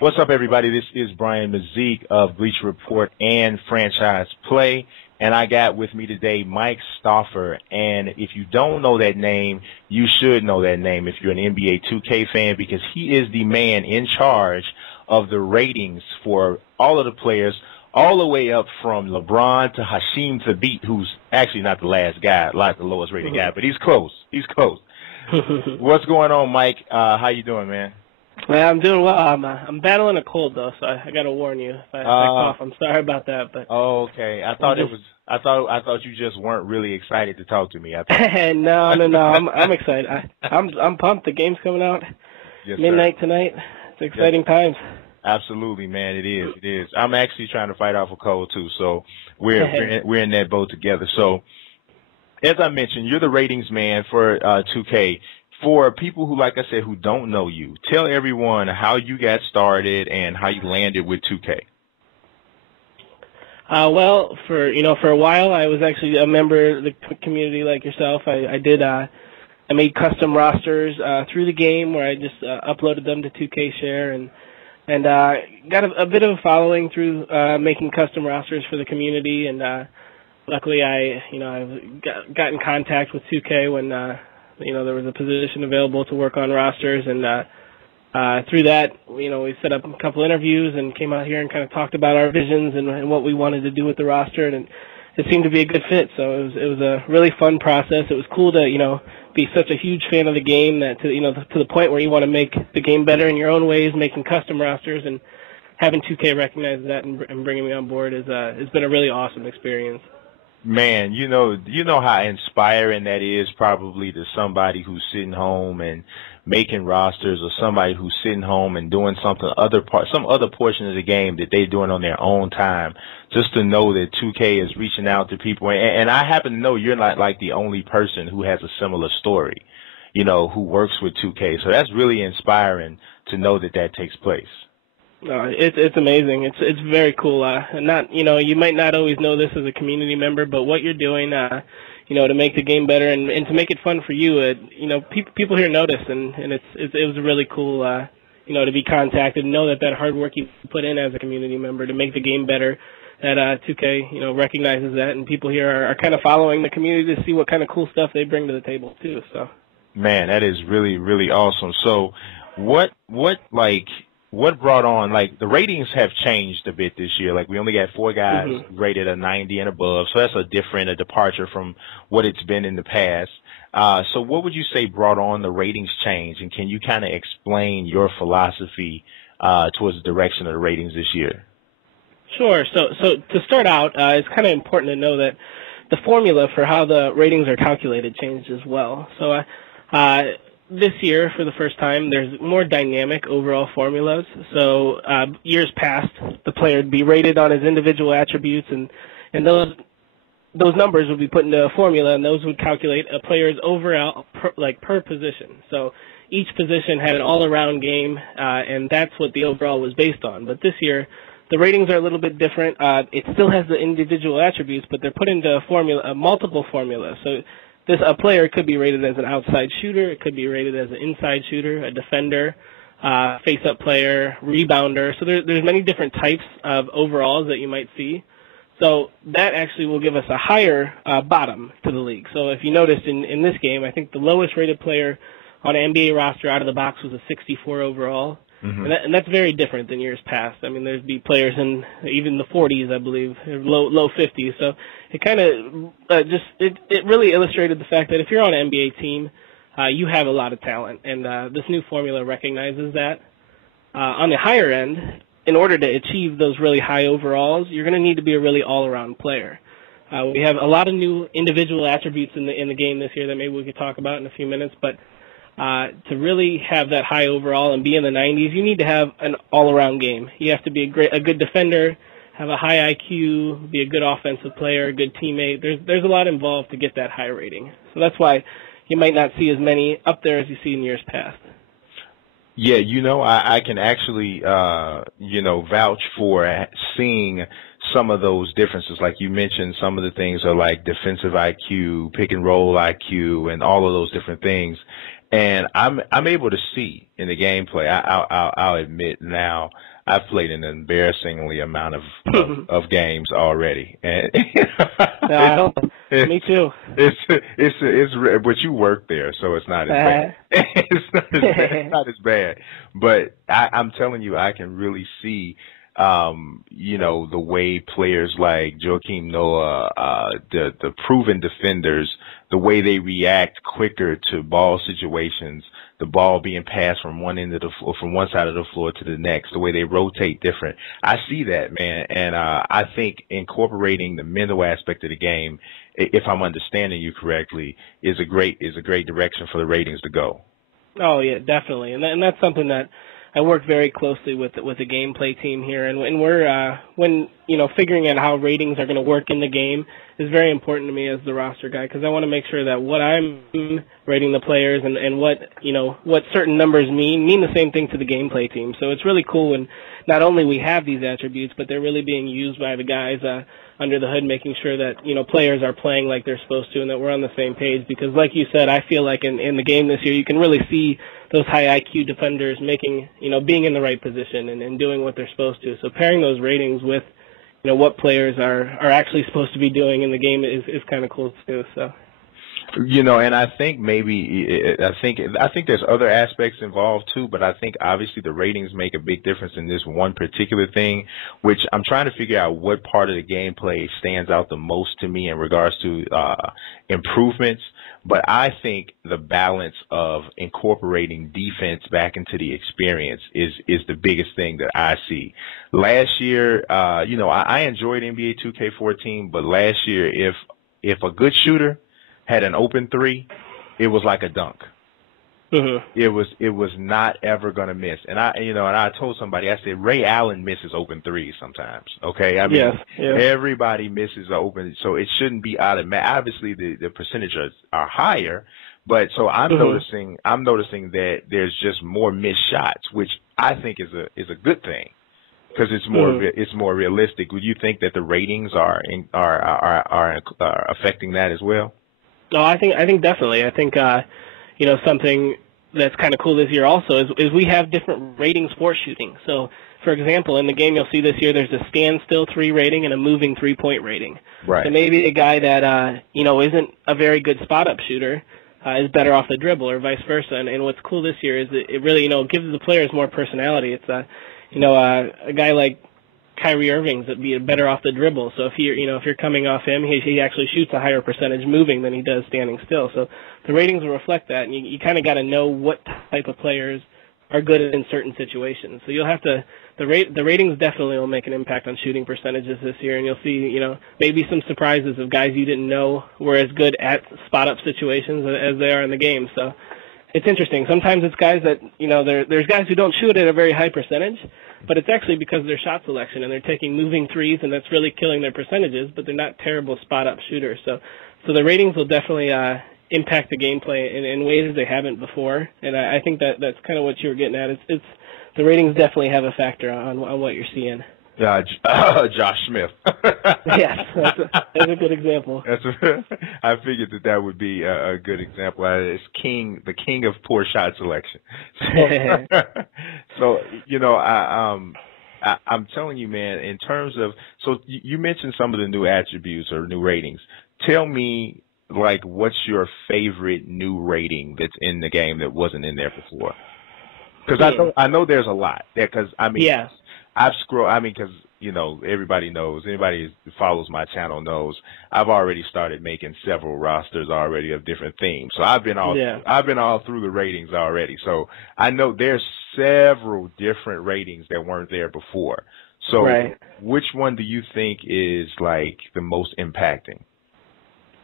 What's up, everybody? This is Brian Mazik of Bleacher Report and Franchise Play, and I got with me today Mike Stauffer. And if you don't know that name, you should know that name if you're an NBA 2K fan, because he is the man in charge of the ratings for all of the players, all the way up from LeBron to Hasheem Thabeet, who's actually not the last guy, not the lowest rated guy, but he's close. He's close. What's going on, Mike? How you doing, man? Well, I'm doing well. I'm battling a cold though, so I got to warn you. If I cough, I'm sorry about that. But okay, I thought you just weren't really excited to talk to me. No. I'm excited. I'm pumped. The game's coming out midnight tonight. It's exciting times. Absolutely, man. It is. It is. I'm actually trying to fight off a cold too, so we're in that boat together. So, as I mentioned, you're the ratings man for 2K. For people who, like I said, who don't know you, tell everyone how you got started and how you landed with 2K. Well, for a while, I was actually a member of the community like yourself. I made custom rosters through the game where I just uploaded them to 2K Share and got a bit of a following through making custom rosters for the community. And luckily, I've got in contact with 2K when there was a position available to work on rosters, and through that, we set up a couple interviews and came out here and kind of talked about our visions and what we wanted to do with the roster, and it seemed to be a good fit. So it was a really fun process. It was cool to be such a huge fan of the game that to the point where you want to make the game better in your own ways, making custom rosters, and having 2K recognize that and bringing me on board has been a really awesome experience. Man, you know how inspiring that is probably to somebody who's sitting home and making rosters, or somebody who's sitting home and doing some other portion of the game that they're doing on their own time. Just to know that 2K is reaching out to people, and I happen to know you're not like the only person who has a similar story, who works with 2K. So that's really inspiring to know that takes place. It's amazing. It's very cool. You might not always know this as a community member, but what you're doing, to make the game better and to make it fun for you, people here notice, and it was really cool, to be contacted and know that hard work you put in as a community member to make the game better. That 2K, recognizes that, and people here are kind of following the community to see what kind of cool stuff they bring to the table too. So, man, that is really, really awesome. So, what brought on, the ratings have changed a bit this year. We only got 4 guys rated a 90 and above, so that's a departure from what it's been in the past. So what would you say brought on the ratings change, and can you kind of explain your philosophy towards the direction of the ratings this year? Sure. So to start out, it's kind of important to know that the formula for how the ratings are calculated changed as well. So this year, for the first time, there's more dynamic overall formulas. So years past, the player would be rated on his individual attributes, and those numbers would be put into a formula, and those would calculate a player's overall per position. So each position had an all-around game, and that's what the overall was based on. But this year, the ratings are a little bit different. It still has the individual attributes, but they're put into multiple formulas. So a player could be rated as an outside shooter. It could be rated as an inside shooter, a defender, face-up player, rebounder. So there's many different types of overalls that you might see. So that actually will give us a higher bottom to the league. So if you noticed in this game, I think the lowest rated player on an NBA roster out of the box was a 64 overall. And that's very different than years past. I mean, there'd be players in even the 40s, I believe, low 50s. So it kind of it really illustrated the fact that if you're on an NBA team, you have a lot of talent, and this new formula recognizes that. On the higher end, in order to achieve those really high overalls, you're going to need to be a really all-around player. We have a lot of new individual attributes in the game this year that maybe we could talk about in a few minutes, but to really have that high overall and be in the 90s, you need to have an all-around game. You have to be a good defender, have a high IQ, be a good offensive player, a good teammate. There's a lot involved to get that high rating. So that's why you might not see as many up there as you see in years past. Yeah, I can actually, vouch for seeing some of those differences. Like you mentioned, some of the things are like defensive IQ, pick and roll IQ, and all of those different things. And I'm able to see in the gameplay. I'll admit now I've played an embarrassingly amount of games already, and No, me too. but you work there, so it's not as bad. It's not as bad. But I'm telling you, I can really see the way players like Joakim Noah, the proven defenders, the way they react quicker to ball situations, the ball being passed from one end of the floor, from one side of the floor to the next, the way they rotate different. I see that, man, and I think incorporating the mental aspect of the game, if I'm understanding you correctly, is a great direction for the ratings to go. Oh yeah, definitely, and that's something that I work very closely with the gameplay team here, and we're when figuring out how ratings are going to work in the game is very important to me as the roster guy, because I want to make sure that what I'm rating the players and what certain numbers mean the same thing to the gameplay team. So it's really cool when not only we have these attributes, but they're really being used by the guys under the hood, making sure that players are playing like they're supposed to and that we're on the same page. Because like you said, I feel like in the game this year you can really see those high IQ defenders being in the right position and doing what they're supposed to. So pairing those ratings with what players are actually supposed to be doing in the game is kind of cool too. So. And I think I think there's other aspects involved too, but I think obviously the ratings make a big difference in this one particular thing, which I'm trying to figure out what part of the gameplay stands out the most to me in regards to improvements. But I think the balance of incorporating defense back into the experience is the biggest thing that I see. Last year, I enjoyed NBA 2K14, but last year, if a good shooter had an open three, it was like a dunk. Mm-hmm. It was not ever gonna miss. And I told somebody, I said, Ray Allen misses open threes sometimes. Okay, I mean, everybody misses an open, so it shouldn't be automatic. Obviously, the percentages are higher, but so I'm noticing that there's just more missed shots, which I think is a good thing because it's more realistic. Would you think that the ratings are affecting that as well? No, I think definitely. I think something that's kind of cool this year also is we have different ratings for shooting. So, for example, in the game you'll see this year there's a standstill 3 rating and a moving 3-point rating. Right. So maybe a guy that isn't a very good spot up shooter is better off the dribble, or vice versa. And what's cool this year is it really gives the players more personality. It's a guy like Kyrie Irving's would be better off the dribble. So if you're coming off him, he actually shoots a higher percentage moving than he does standing still. So the ratings will reflect that, and you kind of got to know what type of players are good in certain situations. So you'll have to the ratings definitely will make an impact on shooting percentages this year, and you'll see maybe some surprises of guys you didn't know were as good at spot up situations as they are in the game. So it's interesting. Sometimes it's guys that there's guys who don't shoot at a very high percentage, but it's actually because of their shot selection, and they're taking moving threes, and that's really killing their percentages, but they're not terrible spot-up shooters. So the ratings will definitely impact the gameplay in ways they haven't before, and I think that's kind of what you were getting at. It's the ratings definitely have a factor on what you're seeing. Josh Smith. Yes, that's a good example. I figured that would be a good example. It's the king of poor shot selection. So I'm telling you, man. In terms of, so you mentioned some of the new attributes or new ratings. Tell me, what's your favorite new rating that's in the game that wasn't in there before? Because I know there's a lot. Because yes. I've scrolled, because, everybody knows, anybody who follows my channel knows, I've already started making several rosters already of different themes. So I've been all through the ratings already. So I know there's several different ratings that weren't there before. So which one do you think is the most impacting?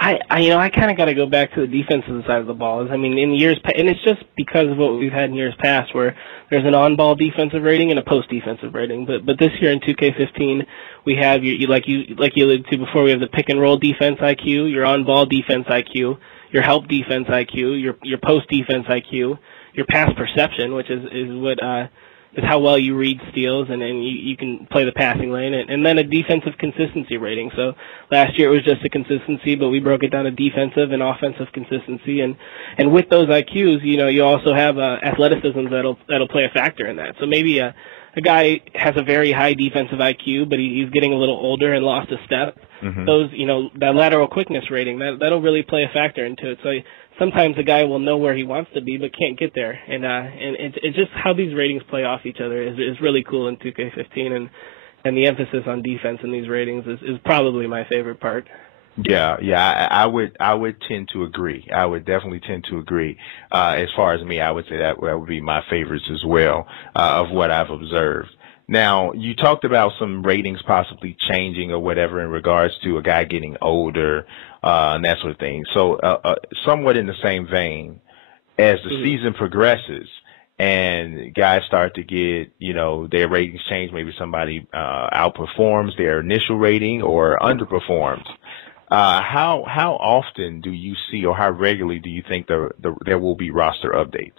I kind of got to go back to the defensive side of the ball. In years, and it's just because of what we've had in years past, where there's an on-ball defensive rating and a post-defensive rating. But this year in 2K15, we have like you alluded to before. We have the pick-and-roll defense IQ, your on-ball defense IQ, your help defense IQ, your post-defense IQ, your pass perception, which is what how well you read steals, and you can play the passing lane, and then a defensive consistency rating. So last year it was just a consistency, but we broke it down to defensive and offensive consistency, and with those IQs, you also have athleticism that'll play a factor in that. So maybe a guy has a very high defensive IQ, but he's getting a little older and lost a step. Mm-hmm. Those, that lateral quickness rating, that'll really play a factor into it. So sometimes a guy will know where he wants to be but can't get there, and it's just how these ratings play off each other is really cool in 2K15, and the emphasis on defense in these ratings is probably my favorite part. Yeah, I would tend to agree. I would definitely tend to agree. As far as me, I would say that would be my favorites as well, of what I've observed. Now, you talked about some ratings possibly changing or whatever in regards to a guy getting older, and that sort of thing. So, somewhat in the same vein, as the season progresses and guys start to get, their ratings change, maybe somebody outperforms their initial rating or underperforms. How often do you see, or how regularly do you think there will be roster updates?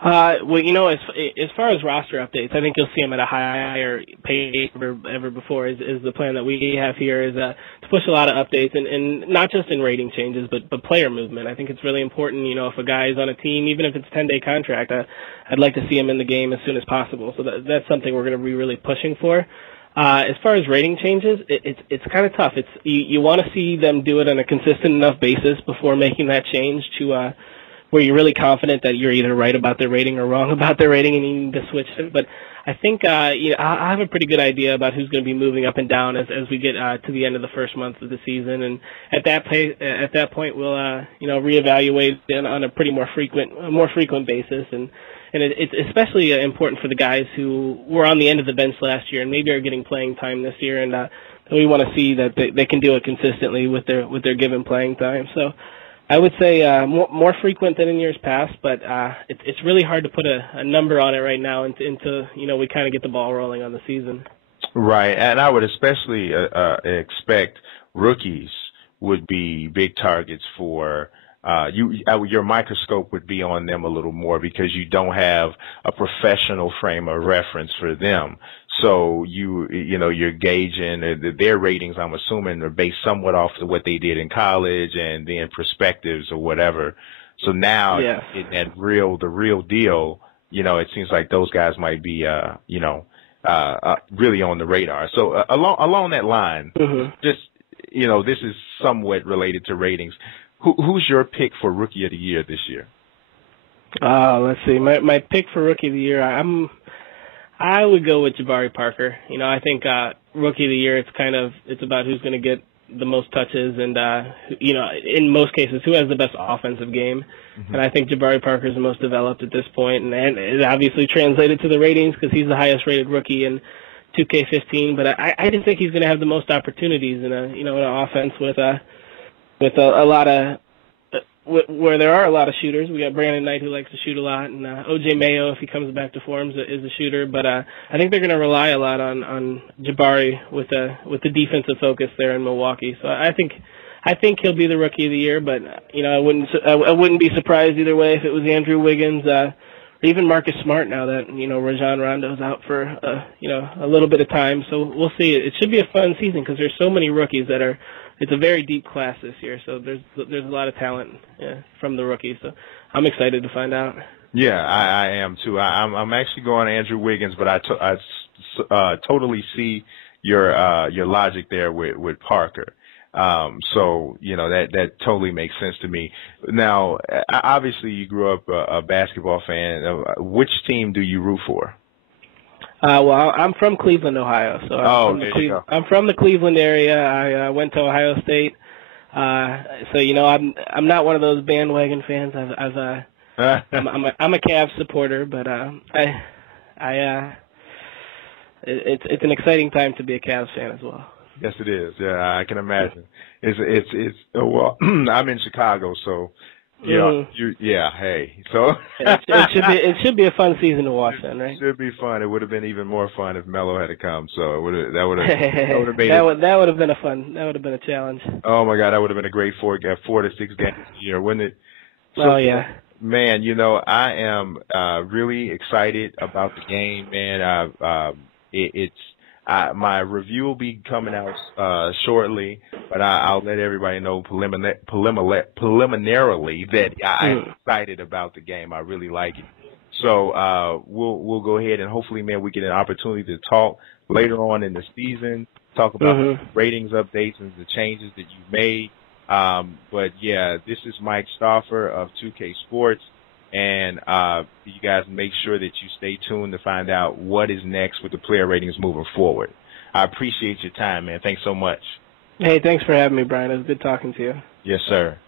Well, as far as roster updates, I think you'll see them at a higher pace ever before. Is the plan that we have here is to push a lot of updates, and not just in rating changes, but player movement. I think it's really important. If a guy is on a team, even if it's a 10-day contract, I'd like to see him in the game as soon as possible. So that's something we're going to be really pushing for. As far as rating changes, it's kind of tough. You want to see them do it on a consistent enough basis before making that change to where you're really confident that you're either right about their rating or wrong about their rating and you need to switch it. But I think I have a pretty good idea about who's going to be moving up and down as we get to the end of the first month of the season, and at that point we'll reevaluate on a more frequent basis, and it's especially important for the guys who were on the end of the bench last year and maybe are getting playing time this year, and we want to see that they can do it consistently with their given playing time. So I would say more frequent than in years past, but it's really hard to put a number on it right now until we kind of get the ball rolling on the season. Right, and I would especially expect rookies would be big targets for your microscope would be on them a little more because you don't have a professional frame of reference for them. So you're gauging their ratings, I'm assuming, are based somewhat off of what they did in college and then perspectives or whatever. So now in the real deal, it seems like those guys might be really on the radar. So along that line, just this is somewhat related to ratings. Who's your pick for Rookie of the Year this year? Let's see. My pick for Rookie of the Year, I would go with Jabari Parker. I think Rookie of the Year, it's about who's going to get the most touches and, in most cases, who has the best offensive game. Mm-hmm. And I think Jabari Parker is the most developed at this point, and it obviously translated to the ratings because he's the highest rated rookie in 2K15. But I just think he's going to have the most opportunities in an offense with a lot of where there are a lot of shooters. We got Brandon Knight, who likes to shoot a lot, and O.J. Mayo, if he comes back to form, is a shooter. But I think they're going to rely a lot on Jabari with the defensive focus there in Milwaukee. So I think he'll be the Rookie of the Year. But I wouldn't be surprised either way if it was Andrew Wiggins or even Marcus Smart. Now that Rajon Rondo's out for a little bit of time, so we'll see. It should be a fun season because there's so many rookies that are. It's a very deep class this year, so there's a lot of talent from the rookies. So I'm excited to find out. Yeah, I am too. I'm actually going Andrew Wiggins, but I totally see your logic there with Parker. So that totally makes sense to me. Now, obviously, you grew up a basketball fan. Which team do you root for? Well, I'm from Cleveland, Ohio, so I'm from the Cleveland area. I went to Ohio State, so I'm not one of those bandwagon fans. I'm a Cavs supporter, but it's an exciting time to be a Cavs fan as well. Yes, it is. Yeah, I can imagine. Well, I'm in Chicago, so. Yeah, hey. So it should be a fun season to watch then, right? It should be fun. It would have been even more fun if Melo had come. So that would have made that would have been a challenge. Oh my God, that would have been a great 4 to 6 games a year, wouldn't it? So, oh yeah. Man, I am really excited about the game, man. My review will be coming out shortly, but I'll let everybody know preliminarily that I'm excited about the game. I really like it. So we'll go ahead and hopefully, man, we get an opportunity to talk later on in the season, talk about ratings updates and the changes that you've made. But yeah, this is Mike Stauffer of 2K Sports, and you guys make sure that you stay tuned to find out what is next with the player ratings moving forward. I appreciate your time, man. Thanks so much. Hey, thanks for having me, Brian. It was good talking to you. Yes, sir.